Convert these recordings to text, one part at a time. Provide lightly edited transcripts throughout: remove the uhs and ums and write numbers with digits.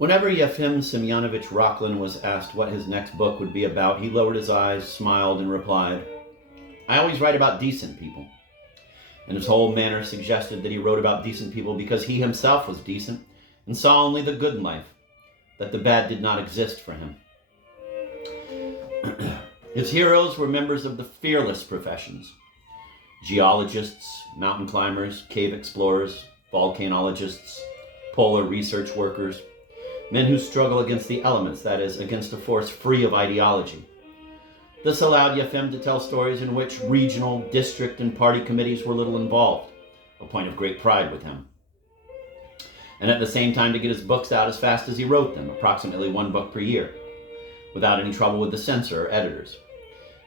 Whenever Yefim Semyonovich Rocklin was asked what his next book would be about, he lowered his eyes, smiled, and replied, "I always write about decent people." And his whole manner suggested that he wrote about decent people because he himself was decent and saw only the good in life, that the bad did not exist for him. His heroes were members of the fearless professions: geologists, mountain climbers, cave explorers, volcanologists, polar research workers, men who struggle against the elements, that is, against a force free of ideology. This allowed Yefim to tell stories in which regional, district, and party committees were little involved, a point of great pride with him. And at the same time to get his books out as fast as he wrote them, approximately one book per year, without any trouble with the censor or editors.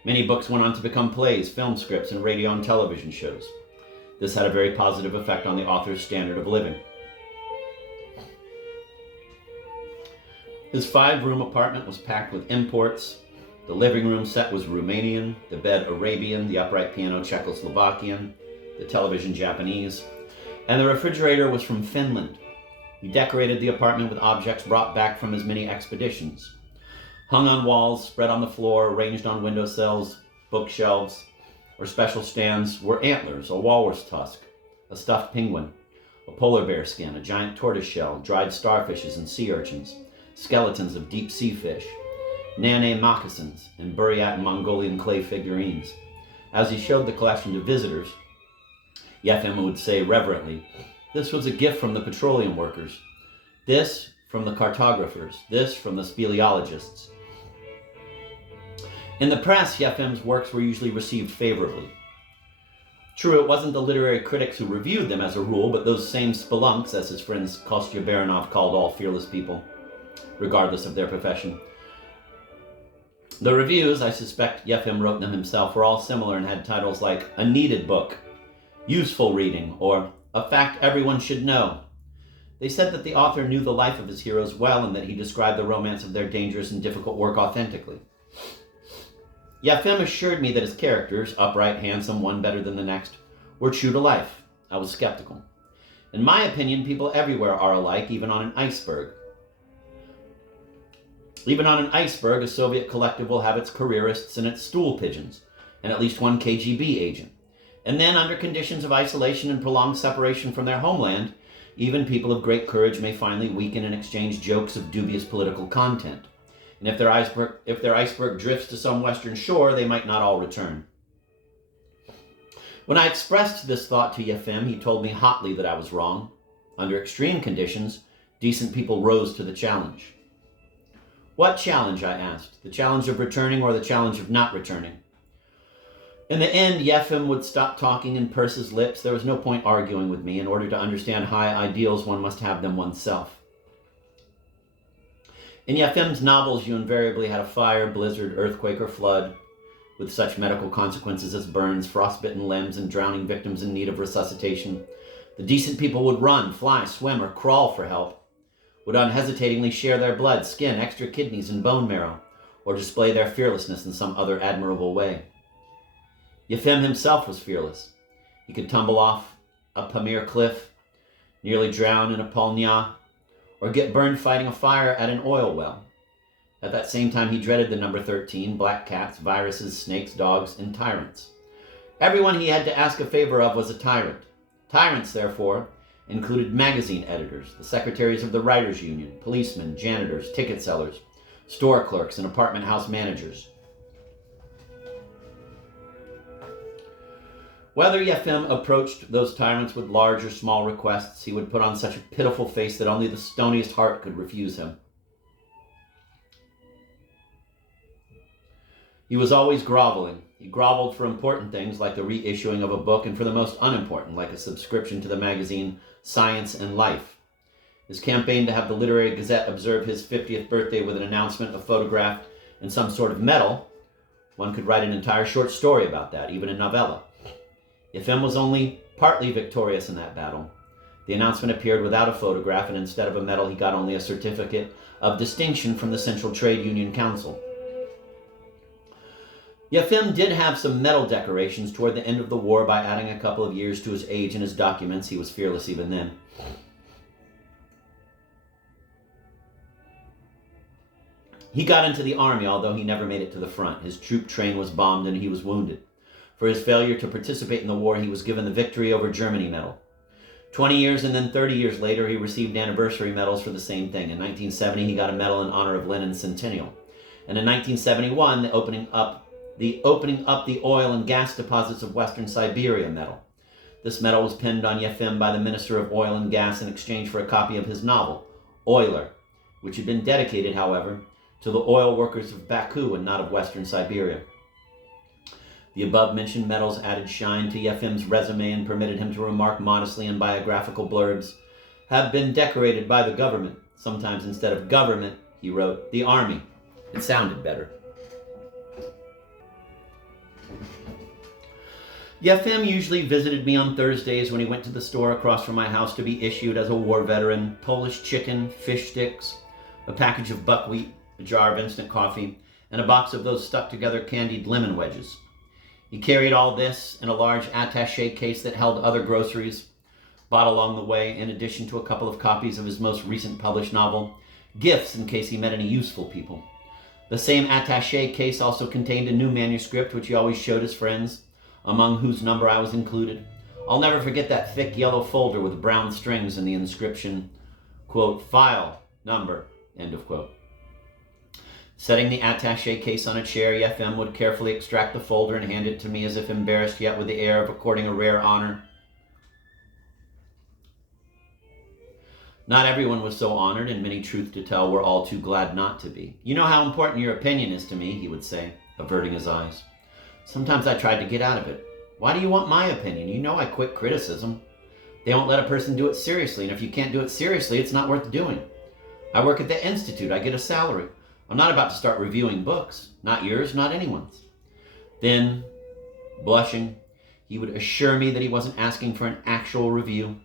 Many books went on to become plays, film scripts, and radio and television shows. This had a very positive effect on the author's standard of living. His 5-room apartment was packed with imports. The living room set was Romanian, the bed Arabian, the upright piano Czechoslovakian, the television Japanese, and the refrigerator was from Finland. He decorated the apartment with objects brought back from his many expeditions. Hung on walls, spread on the floor, arranged on windowsills, bookshelves, or special stands were antlers, a walrus tusk, a stuffed penguin, a polar bear skin, a giant tortoise shell, dried starfishes and sea urchins, skeletons of deep sea fish, Nane moccasins, and Buryat and Mongolian clay figurines. As he showed the collection to visitors, Yefim would say reverently, "This was a gift from the petroleum workers. This from the cartographers. This from the speleologists." In the press, Yefim's works were usually received favorably. True, it wasn't the literary critics who reviewed them as a rule, but those same spelunks, as his friend Kostya Baranov called all fearless people, regardless of their profession. The reviews, I suspect Yefim wrote them himself, were all similar and had titles like "A Needed Book," "Useful Reading," or "A Fact Everyone Should Know." They said that the author knew the life of his heroes well and that he described the romance of their dangerous and difficult work authentically. Yefim assured me that his characters, upright, handsome, one better than the next, were true to life. I was skeptical. In my opinion, people everywhere are alike, even on an iceberg. Even on an iceberg, a Soviet collective will have its careerists and its stool pigeons, and at least one KGB agent. And then, under conditions of isolation and prolonged separation from their homeland, even people of great courage may finally weaken and exchange jokes of dubious political content. And if their iceberg drifts to some western shore, they might not all return. When I expressed this thought to Yefim, he told me hotly that I was wrong. Under extreme conditions, decent people rose to the challenge. What challenge, I asked? The challenge of returning or the challenge of not returning? In the end, Yefim would stop talking and purse his lips. There was no point arguing with me. In order to understand high ideals, one must have them oneself. In Yefim's novels, you invariably had a fire, blizzard, earthquake, or flood, with such medical consequences as burns, frostbitten limbs, and drowning victims in need of resuscitation. The decent people would run, fly, swim, or crawl for help, would unhesitatingly share their blood, skin, extra kidneys, and bone marrow, or display their fearlessness in some other admirable way. Yefim himself was fearless. He could tumble off a Pamir cliff, nearly drown in a Polnya, or get burned fighting a fire at an oil well. At that same time, he dreaded the number 13, black cats, viruses, snakes, dogs, and tyrants. Everyone he had to ask a favor of was a tyrant. Tyrants, therefore, included magazine editors, the secretaries of the Writers' Union, policemen, janitors, ticket sellers, store clerks, and apartment house managers. Whether Yefim approached those tyrants with large or small requests, he would put on such a pitiful face that only the stoniest heart could refuse him. He was always groveling. He groveled for important things like the reissuing of a book, and for the most unimportant, like a subscription to the magazine Science and Life. His campaign to have the Literary Gazette observe his 50th birthday with an announcement, a photograph, and some sort of medal. One could write an entire short story about that, even a novella. Yefim was only partly victorious in that battle. The announcement appeared without a photograph, and instead of a medal, he got only a certificate of distinction from the Central Trade Union Council. Yefim did have some medal decorations toward the end of the war by adding a couple of years to his age in his documents. He was fearless even then. He got into the army, although he never made it to the front. His troop train was bombed and he was wounded. For his failure to participate in the war, he was given the Victory over Germany medal. 20 years and then 30 years later, he received anniversary medals for the same thing. In 1970, he got a medal in honor of Lenin's centennial. And in 1971, the opening up the oil and gas deposits of Western Siberia medal. This medal was pinned on Yefim by the Minister of Oil and Gas in exchange for a copy of his novel, Oiler, which had been dedicated, however, to the oil workers of Baku and not of Western Siberia. The above-mentioned medals added shine to Yefim's resume and permitted him to remark modestly in biographical blurbs, "Have been decorated by the government." Sometimes instead of government, he wrote, "the army." It sounded better. Yefim usually visited me on Thursdays when he went to the store across from my house to be issued as a war veteran Polish chicken, fish sticks, a package of buckwheat, a jar of instant coffee, and a box of those stuck-together candied lemon wedges. He carried all this in a large attaché case that held other groceries, bought along the way, in addition to a couple of copies of his most recent published novel, gifts in case he met any useful people. The same attaché case also contained a new manuscript, which he always showed his friends, among whose number I was included. I'll never forget that thick yellow folder with brown strings and the inscription, quote, "File, number," end of quote. Setting the attaché case on a chair, Yefim would carefully extract the folder and hand it to me as if embarrassed, yet with the air of according a rare honor. Not everyone was so honored, and many, truth to tell, were all too glad not to be. "You know how important your opinion is to me," he would say, averting his eyes. Sometimes I tried to get out of it. "Why do you want my opinion? You know I quit criticism. They won't let a person do it seriously, and if you can't do it seriously, it's not worth doing. I work at the Institute. I get a salary. I'm not about to start reviewing books. Not yours, not anyone's." Then, blushing, he would assure me that he wasn't asking for an actual review,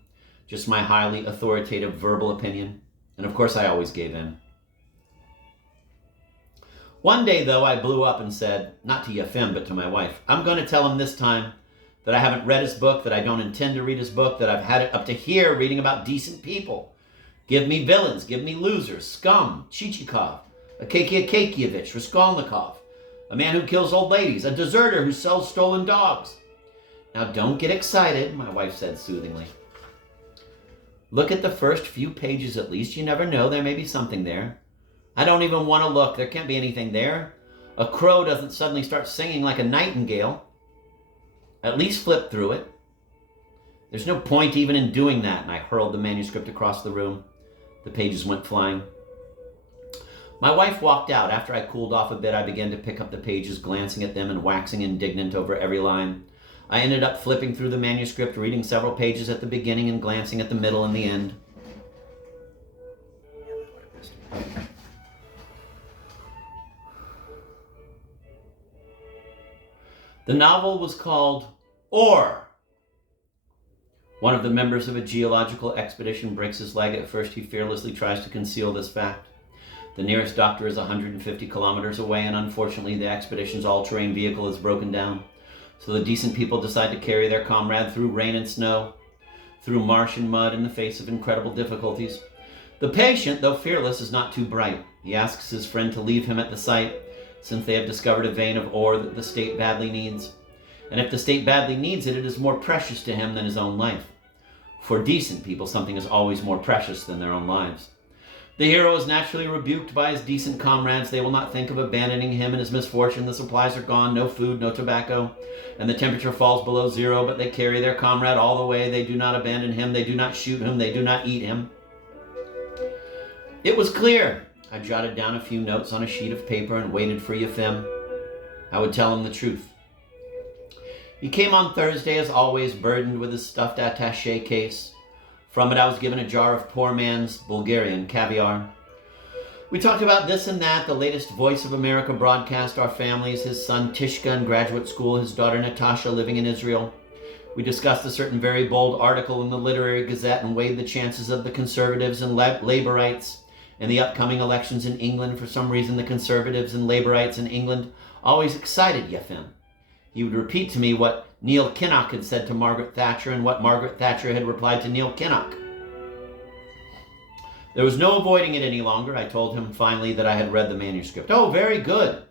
just my highly authoritative verbal opinion. And of course, I always gave in. One day, though, I blew up and said, not to Yefim, but to my wife, "I'm going to tell him this time that I haven't read his book, that I don't intend to read his book, that I've had it up to here reading about decent people. Give me villains, give me losers, scum, Chichikov, Akakievich, Raskolnikov, a man who kills old ladies, a deserter who sells stolen dogs." "Now don't get excited," my wife said soothingly. "Look at the first few pages at least. You never know, there may be something there." "I don't even want to look. There can't be anything there. A crow doesn't suddenly start singing like a nightingale. At least flip through it." "There's no point even in doing that," and I hurled the manuscript across the room. The pages went flying. My wife walked out. After I cooled off a bit, I began to pick up the pages, glancing at them and waxing indignant over every line. I ended up flipping through the manuscript, reading several pages at the beginning and glancing at the middle and the end. The novel was called Ore. One of the members of a geological expedition breaks his leg. At first, he fearlessly tries to conceal this fact. The nearest doctor is 150 kilometers away, and unfortunately, the expedition's all-terrain vehicle is broken down. So the decent people decide to carry their comrade through rain and snow, through marsh and mud in the face of incredible difficulties. The patient, though fearless, is not too bright. He asks his friend to leave him at the site, since they have discovered a vein of ore that the state badly needs. And if the state badly needs it, it is more precious to him than his own life. For decent people, something is always more precious than their own lives. The hero is naturally rebuked by his decent comrades. They will not think of abandoning him in his misfortune. The supplies are gone, no food, no tobacco, and the temperature falls below zero, but they carry their comrade all the way. They do not abandon him. They do not shoot him. They do not eat him. It was clear. I jotted down a few notes on a sheet of paper and waited for Yefim. I would tell him the truth. He came on Thursday, as always, burdened with his stuffed attaché case. From it, I was given a jar of poor man's Bulgarian caviar. We talked about this and that, the latest Voice of America broadcast, our families, his son Tishka in graduate school, his daughter Natasha living in Israel. We discussed a certain very bold article in the Literary Gazette and weighed the chances of the conservatives and laborites in the upcoming elections in England. For some reason, the conservatives and laborites in England always excited Yefim. He would repeat to me what Neil Kinnock had said to Margaret Thatcher and what Margaret Thatcher had replied to Neil Kinnock. There was no avoiding it any longer. I told him finally that I had read the manuscript. Oh, very good.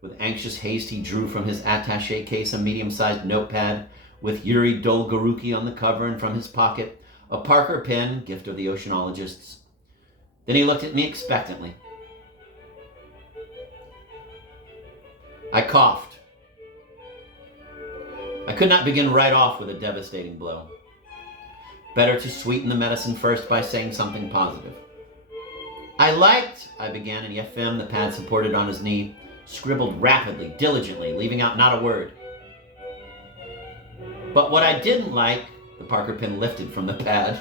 With anxious haste, he drew from his attaché case a medium-sized notepad with Yuri Dolgoruki on the cover, and from his pocket a Parker pen, gift of the oceanologists. Then he looked at me expectantly. I coughed. I could not begin right off with a devastating blow. Better to sweeten the medicine first by saying something positive. I began, and Yefim, the pad supported on his knee, scribbled rapidly, diligently, leaving out not a word. But what I didn't like, the Parker pen lifted from the pad.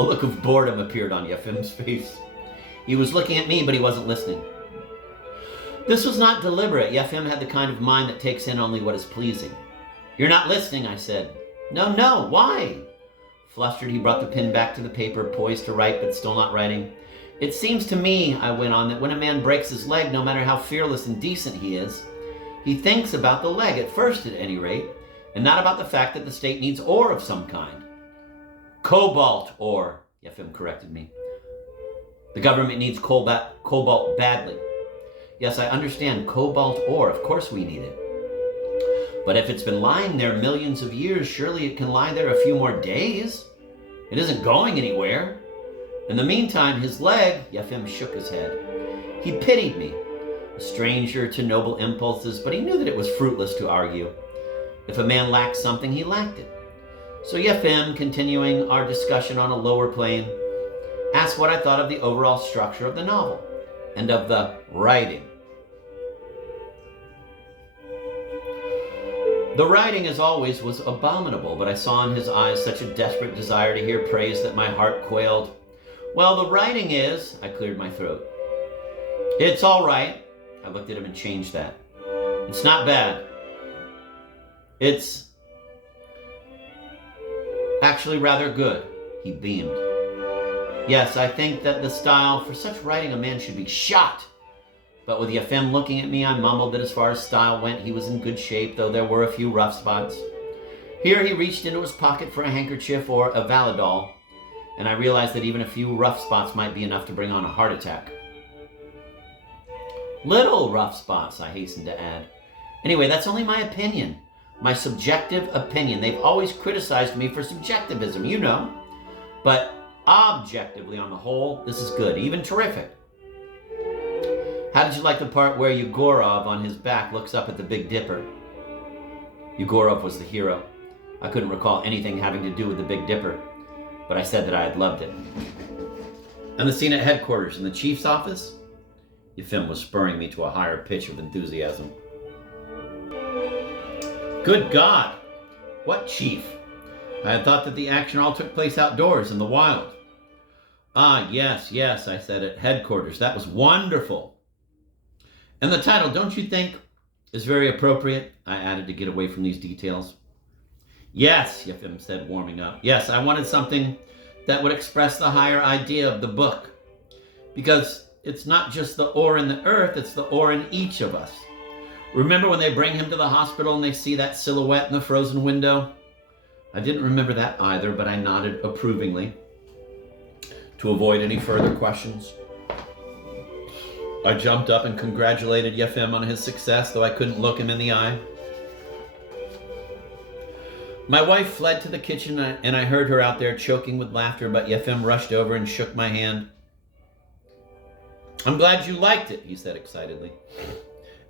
A look of boredom appeared on Yefim's face. He was looking at me, but he wasn't listening. This was not deliberate. Yefim had the kind of mind that takes in only what is pleasing. You're not listening, I said. No, why? Flustered, he brought the pen back to the paper, poised to write, but still not writing. It seems to me, I went on, that when a man breaks his leg, no matter how fearless and decent he is, he thinks about the leg, at first at any rate, and not about the fact that the state needs ore of some kind. Cobalt ore, Yefim corrected me. The government needs cobalt badly. Yes, I understand, cobalt ore, of course we need it. But if it's been lying there millions of years, surely it can lie there a few more days. It isn't going anywhere. In the meantime, his leg, Yefim shook his head. He pitied me, a stranger to noble impulses, but he knew that it was fruitless to argue. If a man lacked something, he lacked it. So Yefim, continuing our discussion on a lower plane, asked what I thought of the overall structure of the novel and of the writing. The writing, as always, was abominable, but I saw in his eyes such a desperate desire to hear praise that my heart quailed. Well, the writing is, I cleared my throat. It's all right. I looked at him and changed that. It's not bad. It's actually rather good. He beamed. Yes, I think that the style, for such writing a man should be shot. But with Yefim looking at me, I mumbled that as far as style went, he was in good shape, though there were a few rough spots. Here he reached into his pocket for a handkerchief or a Valadol, and I realized that even a few rough spots might be enough to bring on a heart attack. Little rough spots, I hastened to add. Anyway, that's only my opinion. My subjective opinion. They've always criticized me for subjectivism, you know. But objectively, on the whole, this is good, even terrific. How did you like the part where Yegorov on his back looks up at the Big Dipper? Yegorov was the hero. I couldn't recall anything having to do with the Big Dipper, but I said that I had loved it. And the scene at headquarters in the chief's office? Yefim was spurring me to a higher pitch of enthusiasm. Good God! What chief? I had thought that the action all took place outdoors in the wild. Ah, yes, I said, at headquarters. That was wonderful. And the title, don't you think, is very appropriate? I added to get away from these details. Yes, Yefim said, warming up. Yes, I wanted something that would express the higher idea of the book. Because it's not just the ore in the earth, it's the ore in each of us. Remember when they bring him to the hospital and they see that silhouette in the frozen window? I didn't remember that either, but I nodded approvingly. To avoid any further questions, I jumped up and congratulated Yefim on his success, though I couldn't look him in the eye. My wife fled to the kitchen, and I heard her out there choking with laughter, but Yefim rushed over and shook my hand. I'm glad you liked it, he said excitedly.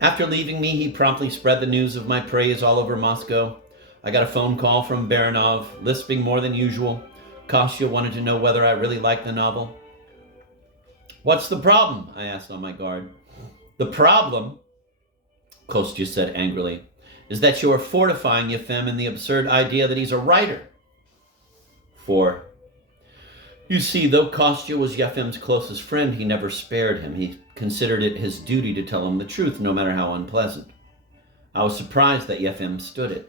After leaving me, he promptly spread the news of my praise all over Moscow. I got a phone call from Baranov, lisping more than usual. Kostya wanted to know whether I really liked the novel. What's the problem? I asked on my guard. The problem, Kostya said angrily, is that you are fortifying Yefim in the absurd idea that he's a writer. For, you see, though Kostya was Yefim's closest friend, he never spared him. He considered it his duty to tell him the truth, no matter how unpleasant. I was surprised that Yefim stood it.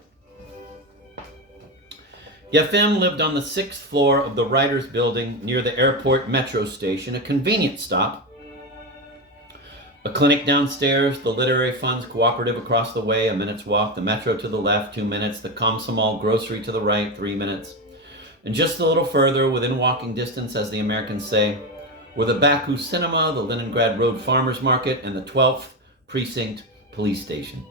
Yefim lived on the 6th floor of the writers' building near the airport metro station, a convenient stop. A clinic downstairs, the literary funds cooperative across the way, a minute's walk, the metro to the left, 2 minutes, the Komsomol grocery to the right, 3 minutes. And just a little further, within walking distance, as the Americans say, were the Baku Cinema, the Leningrad Road Farmers Market, and the 12th Precinct Police Station.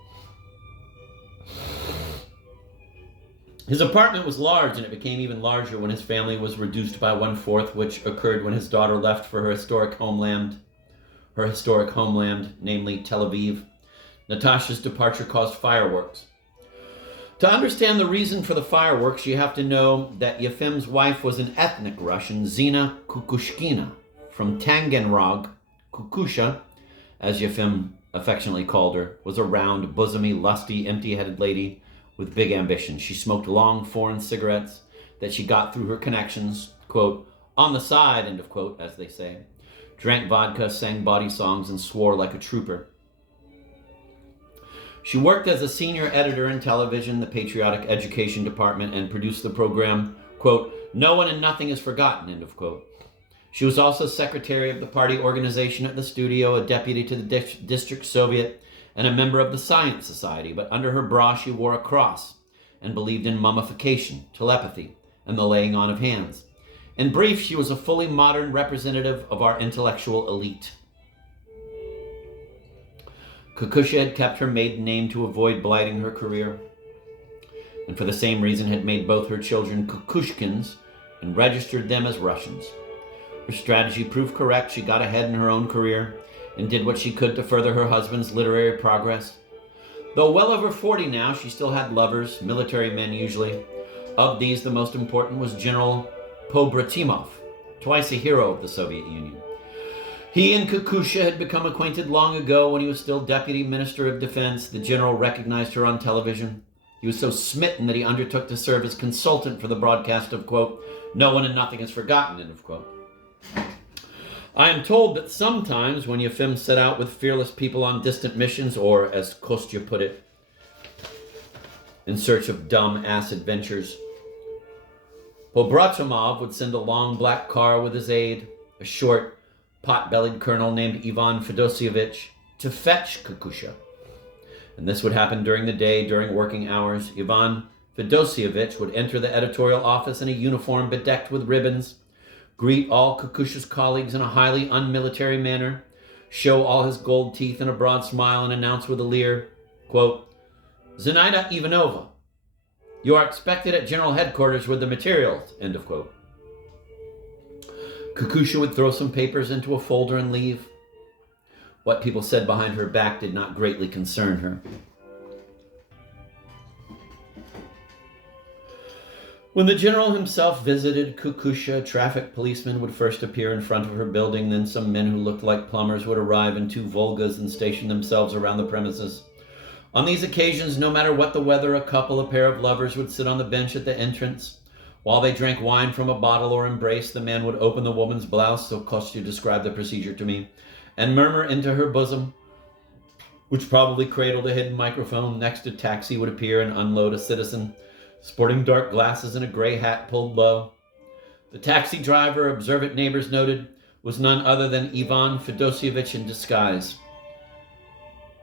His apartment was large, and it became even larger when his family was reduced by 1/4, which occurred when his daughter left for her historic homeland, namely Tel Aviv. Natasha's departure caused fireworks. To understand the reason for the fireworks, you have to know that Yefim's wife was an ethnic Russian, Zina Kukushkina, from Taganrog. Kukusha, as Yefim affectionately called her, was a round, bosomy, lusty, empty-headed lady with big ambition. She smoked long foreign cigarettes that she got through her connections, quote, on the side, end of quote, as they say, drank vodka, sang bawdy songs, and swore like a trooper. She worked as a senior editor in television, the Patriotic Education Department, and produced the program, quote, No One and Nothing is Forgotten, end of quote. She was also secretary of the party organization at the studio, a deputy to the district soviet, and a member of the Science Society, but under her bra she wore a cross and believed in mummification, telepathy, and the laying on of hands. In brief, she was a fully modern representative of our intellectual elite. Kukusha had kept her maiden name to avoid blighting her career, and for the same reason had made both her children Kukushkins and registered them as Russians. Her strategy proved correct. She got ahead in her own career and did what she could to further her husband's literary progress. Though well over 40 now, she still had lovers, military men usually. Of these, the most important was General Pobratimov, twice a hero of the Soviet Union. He and Kukusha had become acquainted long ago when he was still Deputy Minister of Defense. The general recognized her on television. He was so smitten that he undertook to serve as consultant for the broadcast of, quote, No One and Nothing is Forgotten, end of quote. I am told that sometimes when Yefim set out with fearless people on distant missions, or as Kostya put it, in search of dumb-ass adventures, Pobratimov would send a long black car with his aide, a short, pot-bellied colonel named Ivan Fedosievich, to fetch Kukusha. And this would happen during the day, during working hours. Ivan Fedosievich would enter the editorial office in a uniform bedecked with ribbons, greet all Kukusha's colleagues in a highly unmilitary manner, show all his gold teeth in a broad smile, and announce with a leer, quote, Zenaida Ivanova, you are expected at General Headquarters with the materials, end of quote. Kukusha would throw some papers into a folder and leave. What people said behind her back did not greatly concern her. When the general himself visited Kukusha, traffic policemen would first appear in front of her building, then some men who looked like plumbers would arrive in 2 Volgas and station themselves around the premises. On these occasions, no matter what the weather, a couple, a pair of lovers would sit on the bench at the entrance. While they drank wine from a bottle or embraced, the man would open the woman's blouse, so Kostya described the procedure to me, and murmur into her bosom, which probably cradled a hidden microphone. Next, a taxi would appear and unload a citizen, sporting dark glasses and a gray hat pulled low. The taxi driver, observant neighbors noted, was none other than Ivan Fedosievich in disguise.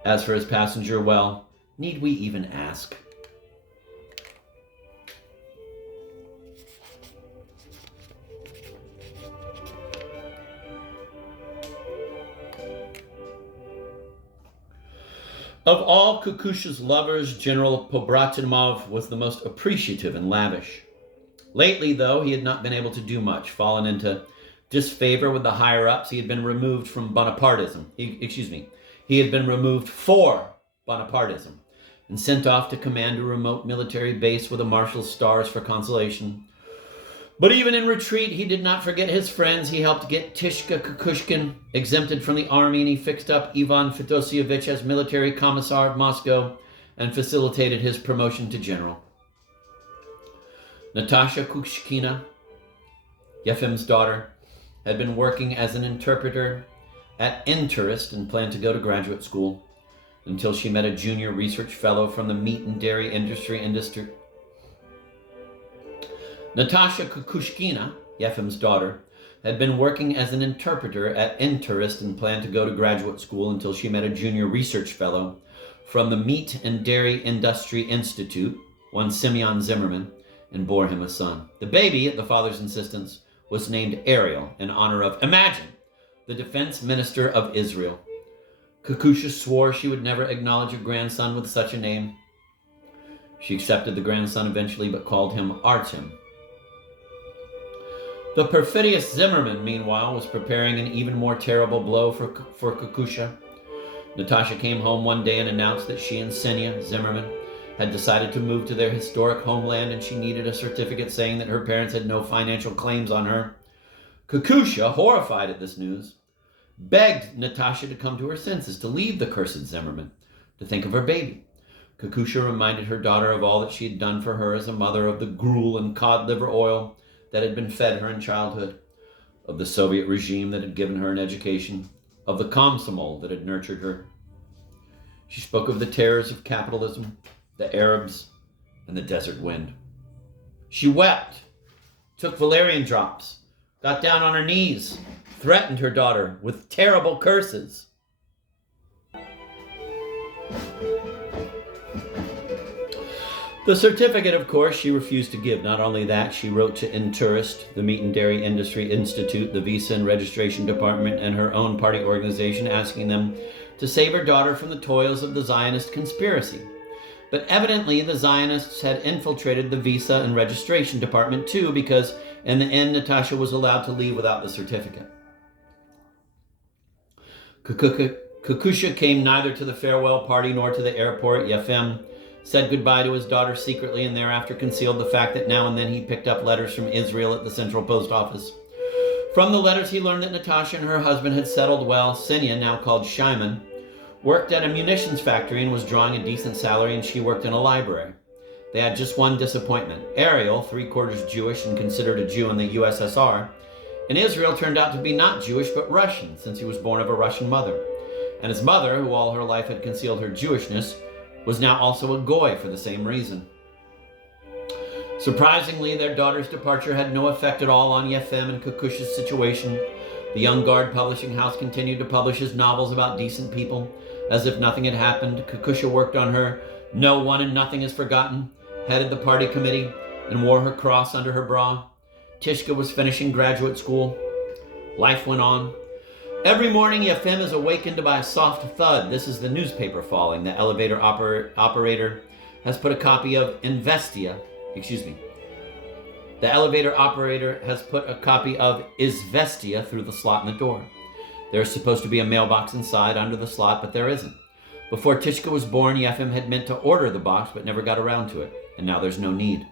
As for his passenger, well, need we even ask? Of all Kukusha's lovers, General Pobratimov was the most appreciative and lavish. Lately, though, he had not been able to do much, fallen into disfavor with the higher-ups. He had been removed from Bonapartism. He had been removed for Bonapartism and sent off to command a remote military base with a marshal's stars for consolation. But even in retreat, he did not forget his friends. He helped get Tishka Kukushkin exempted from the army, and he fixed up Ivan Fedosievich as military commissar of Moscow and facilitated his promotion to general. Natasha Kukushkina, Yefim's daughter, had been working as an interpreter at Intourist and planned to go to graduate school until she met a junior research fellow from the meat and dairy industry. Natasha Kukushkina, Yefim's daughter, had been working as an interpreter at Intourist and planned to go to graduate school until she met a junior research fellow from the Meat and Dairy Industry Institute, one Semyon Zimmerman, and bore him a son. The baby, at the father's insistence, was named Ariel in honor of, imagine, the defense minister of Israel. Kakusha swore she would never acknowledge a grandson with such a name. She accepted the grandson eventually, but called him Artem. The perfidious Zimmerman, meanwhile, was preparing an even more terrible blow for Kakusha. Natasha came home one day and announced that she and Senya, Zimmerman, had decided to move to their historic homeland, and she needed a certificate saying that her parents had no financial claims on her. Kakusha, horrified at this news, begged Natasha to come to her senses, to leave the cursed Zimmerman, to think of her baby. Kakusha reminded her daughter of all that she had done for her as a mother, of the gruel and cod liver oil that had been fed her in childhood, of the Soviet regime that had given her an education, of the Komsomol that had nurtured her. She spoke of the terrors of capitalism, the Arabs, and the desert wind. She wept, took valerian drops, got down on her knees, threatened her daughter with terrible curses. The certificate, of course, she refused to give. Not only that, she wrote to Intourist, the Meat and Dairy Industry Institute, the Visa and Registration Department, and her own party organization, asking them to save her daughter from the toils of the Zionist conspiracy. But evidently, the Zionists had infiltrated the Visa and Registration Department too, because in the end, Natasha was allowed to leave without the certificate. Kakusha came neither to the farewell party nor to the airport. Yefim said goodbye to his daughter secretly, and thereafter concealed the fact that now and then he picked up letters from Israel at the Central Post Office. From the letters, he learned that Natasha and her husband had settled well. Senya, now called Shimon, worked at a munitions factory and was drawing a decent salary, and she worked in a library. They had just one disappointment. Ariel, 3/4 Jewish and considered a Jew in the USSR, in Israel turned out to be not Jewish but Russian, since he was born of a Russian mother. And his mother, who all her life had concealed her Jewishness, was now also a goy for the same reason. Surprisingly, their daughter's departure had no effect at all on Yefim and Kakusha's situation. The Young Guard publishing house continued to publish his novels about decent people, as if nothing had happened. Kakusha worked on her No One and Nothing is Forgotten, headed the party committee, and wore her cross under her bra. Tishka was finishing graduate school. Life went on. Every morning, Yefim is awakened by a soft thud. This is the newspaper falling. The elevator operator has put a copy of The elevator operator has put a copy of Izvestia through the slot in the door. There's supposed to be a mailbox inside under the slot, but there isn't. Before Tishka was born, Yefim had meant to order the box, but never got around to it. And now there's no need.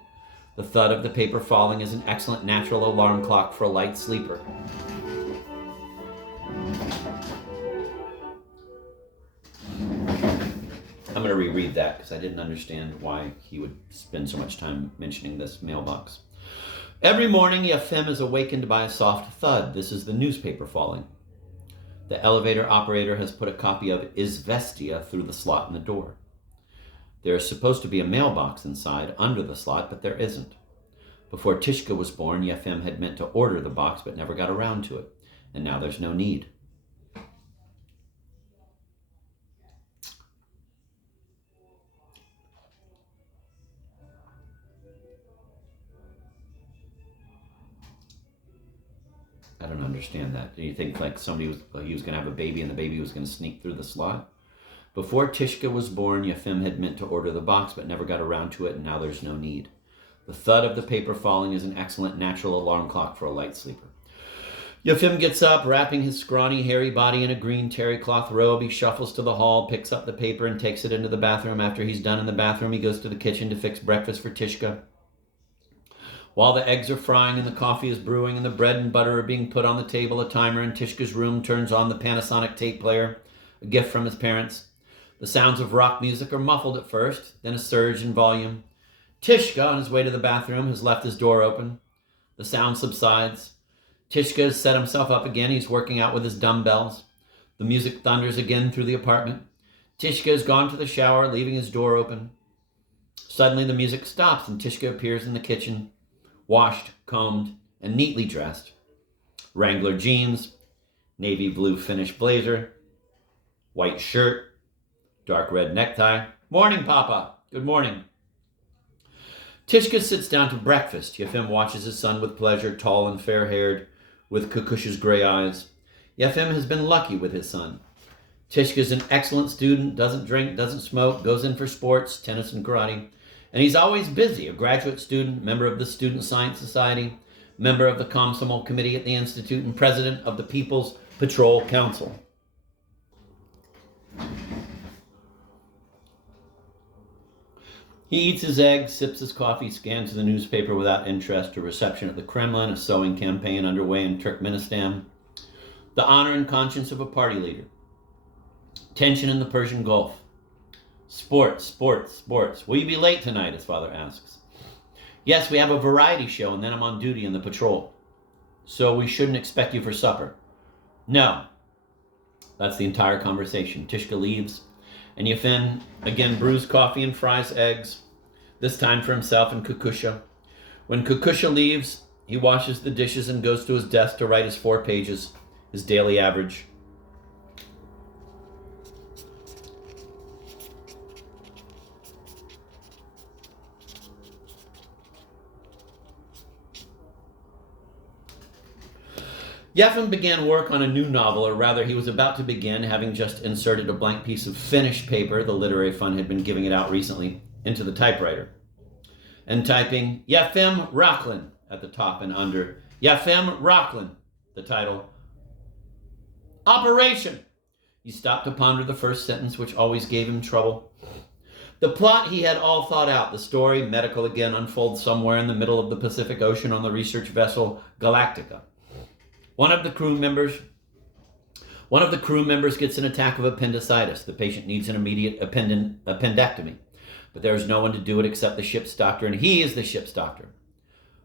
The thud of the paper falling is an excellent natural alarm clock for a light sleeper. I'm going to reread that because I didn't understand why he would spend so much time mentioning this mailbox. Every morning, Yefim is awakened by a soft thud. This is the newspaper falling. The elevator operator has put a copy of Izvestia through the slot in the door. There is supposed to be a mailbox inside under the slot, but there isn't. Before Tishka was born, Yefim had meant to order the box, but never got around to it. And now there's no need. I don't understand that. Do you think like he was going to have a baby and the baby was going to sneak through the slot? Before Tishka was born, Yefim had meant to order the box, but never got around to it, and now there's no need. The thud of the paper falling is an excellent natural alarm clock for a light sleeper. Yefim gets up, wrapping his scrawny, hairy body in a green terry cloth robe. He shuffles to the hall, picks up the paper, and takes it into the bathroom. After he's done in the bathroom, he goes to the kitchen to fix breakfast for Tishka. While the eggs are frying and the coffee is brewing and the bread and butter are being put on the table, a timer in Tishka's room turns on the Panasonic tape player, a gift from his parents. The sounds of rock music are muffled at first, then a surge in volume. Tishka, on his way to the bathroom, has left his door open. The sound subsides. Tishka has set himself up again. He's working out with his dumbbells. The music thunders again through the apartment. Tishka has gone to the shower, leaving his door open. Suddenly the music stops and Tishka appears in the kitchen, washed, combed, and neatly dressed. Wrangler jeans, navy blue finished blazer, white shirt, dark red necktie. Morning, Papa. Good morning. Tishka sits down to breakfast. Yefim watches his son with pleasure, tall and fair-haired, with Kakusha's gray eyes. Yefim has been lucky with his son. Tishka's an excellent student, doesn't drink, doesn't smoke, goes in for sports, tennis and karate. And he's always busy, a graduate student, member of the Student Science Society, member of the Komsomol Committee at the Institute, and president of the People's Patrol Council. He eats his eggs, sips his coffee, scans the newspaper without interest, a reception at the Kremlin, a sowing campaign underway in Turkmenistan, the honor and conscience of a party leader, tension in the Persian Gulf. Sports, sports, sports. Will you be late tonight? His father asks. Yes, we have a variety show, and then I'm on duty in the patrol. So we shouldn't expect you for supper. No. That's the entire conversation. Tishka leaves, and Yefim again brews coffee and fries eggs, this time for himself and Kukusha. When Kukusha leaves, he washes the dishes and goes to his desk to write his 4 pages, his daily average. Yefim began work on a new novel, or rather he was about to begin, having just inserted a blank piece of finished paper, the literary fund had been giving it out recently, into the typewriter. And typing, Yefim Rocklin at the top and under. Yefim Rocklin, the title. Operation! He stopped to ponder the first sentence, which always gave him trouble. The plot he had all thought out. The story, medical again, unfolds somewhere in the middle of the Pacific Ocean on the research vessel Galactica. One of the crew members gets an attack of appendicitis. The patient needs an immediate appendectomy, but there is no one to do it except the ship's doctor, and he is the ship's doctor.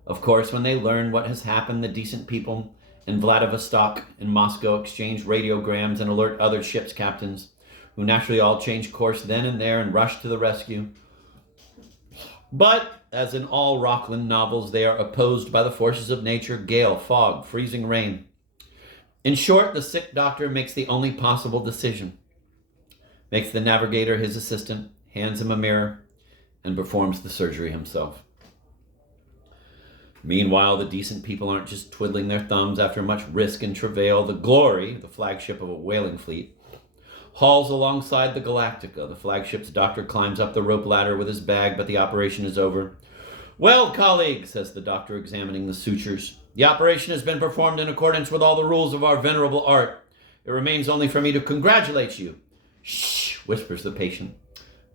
Of course, when they learn what has happened, the decent people in Vladivostok and Moscow exchange radiograms and alert other ship's captains, who naturally all change course then and there and rush to the rescue. But, as in all Rocklin novels, they are opposed by the forces of nature, gale, fog, freezing rain. In short, the sick doctor makes the only possible decision, makes the navigator his assistant, hands him a mirror, and performs the surgery himself. Meanwhile, the decent people aren't just twiddling their thumbs after much risk and travail. The Glory, the flagship of a whaling fleet, hauls alongside the Galactica. The flagship's doctor climbs up the rope ladder with his bag, but the operation is over. Well, colleague, says the doctor, examining the sutures, the operation has been performed in accordance with all the rules of our venerable art. It remains only for me to congratulate you. Shh, whispers the patient,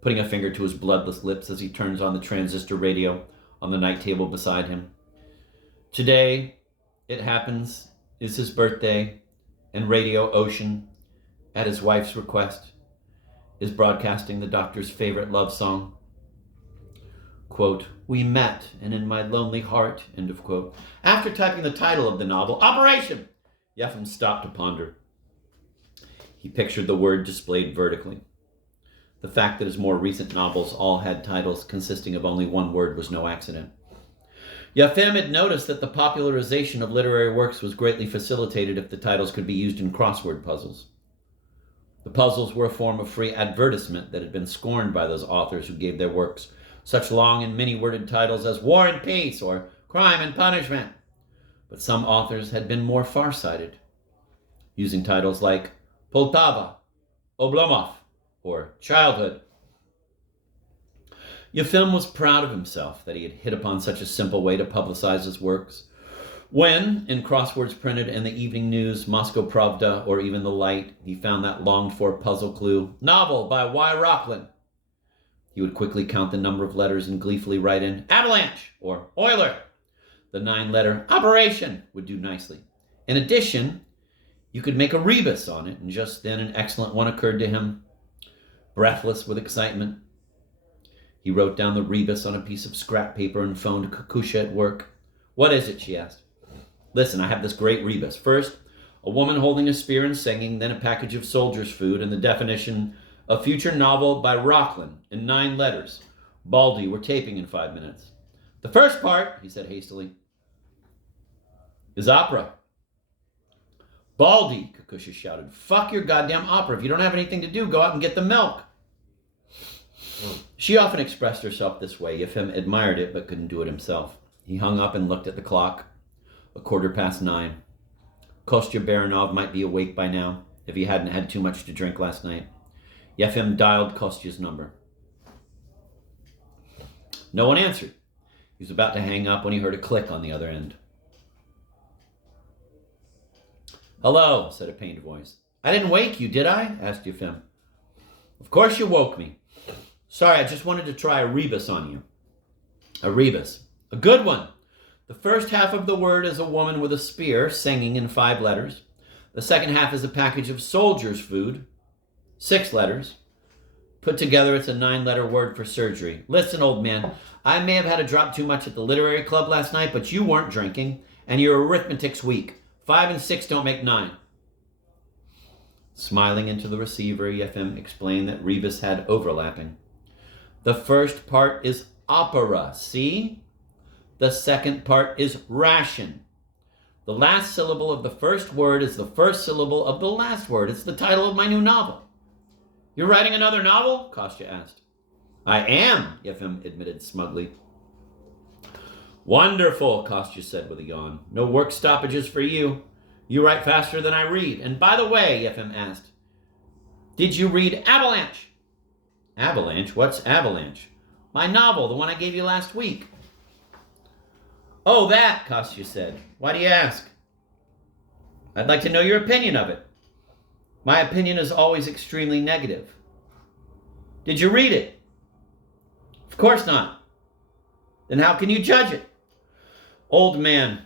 putting a finger to his bloodless lips as he turns on the transistor radio on the night table beside him. Today, it happens, is his birthday, and Radio Ocean, at his wife's request, is broadcasting the doctor's favorite love song. Quote, we met, and in my lonely heart, end of quote. After typing the title of the novel, Operation, Yefim stopped to ponder. He pictured the word displayed vertically. The fact that his more recent novels all had titles consisting of only one word was no accident. Yefim had noticed that the popularization of literary works was greatly facilitated if the titles could be used in crossword puzzles. The puzzles were a form of free advertisement that had been scorned by those authors who gave their works such long and many-worded titles as War and Peace or Crime and Punishment. But some authors had been more far-sighted, using titles like Poltava, Oblomov, or Childhood. Yefim was proud of himself that he had hit upon such a simple way to publicize his works. When, in crosswords printed in the evening news, Moscow Pravda, or even The Light, he found that longed-for puzzle clue, novel by Y. Rocklin, he would quickly count the number of letters and gleefully write in Avalanche or Euler. The 9-letter Operation would do nicely. In addition, you could make a rebus on it, and just then an excellent one occurred to him. Breathless with excitement, he wrote down the rebus on a piece of scrap paper and phoned Kukusha at work. What is it? She asked. Listen, I have this great rebus. First, a woman holding a spear and singing, then a package of soldier's food, and the definition, a future novel by Rocklin in 9 letters. Baldy, we're taping in 5 minutes. The first part, he said hastily, is opera. Baldy, Kukusha shouted, fuck your goddamn opera. If you don't have anything to do, go out and get the milk. She often expressed herself this way. Yefim admired it, but couldn't do it himself. He hung up and looked at the clock. 9:15. Kostya Baranov might be awake by now if he hadn't had too much to drink last night. Yefim dialed Kostya's number. No one answered. He was about to hang up when he heard a click on the other end. "Hello," said a pained voice. "I didn't wake you, did I?" asked Yefim. "Of course you woke me. Sorry, I just wanted to try a rebus on you." "A rebus. A good one. The first half of the word is a woman with a spear singing in 5 letters. The second half is a package of soldier's food, 6 letters. Put together, it's a 9-letter word for surgery. Listen, old man, I may have had a drop too much at the literary club last night, but you weren't drinking, and your arithmetic's weak. 5 and 6 don't make 9. Smiling into the receiver, Yefim explained that rebus had overlapping. The first part is opera, see? The second part is ration. The last syllable of the first word is the first syllable of the last word. It's the title of my new novel." "You're writing another novel?" Kostya asked. "I am," Yefim admitted smugly. "Wonderful," Kostya said with a yawn. "No work stoppages for you. You write faster than I read. And by the way," Yefim asked, "did you read Avalanche?" "Avalanche? What's Avalanche?" "My novel, the one I gave you last week." "Oh, that," Kostya said. "Why do you ask?" "I'd like to know your opinion of it." "My opinion is always extremely negative." "Did you read it?" "Of course not." "Then how can you judge it?" "Old man,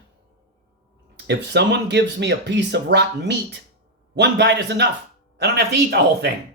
if someone gives me a piece of rotten meat, 1 bite is enough. I don't have to eat the whole thing."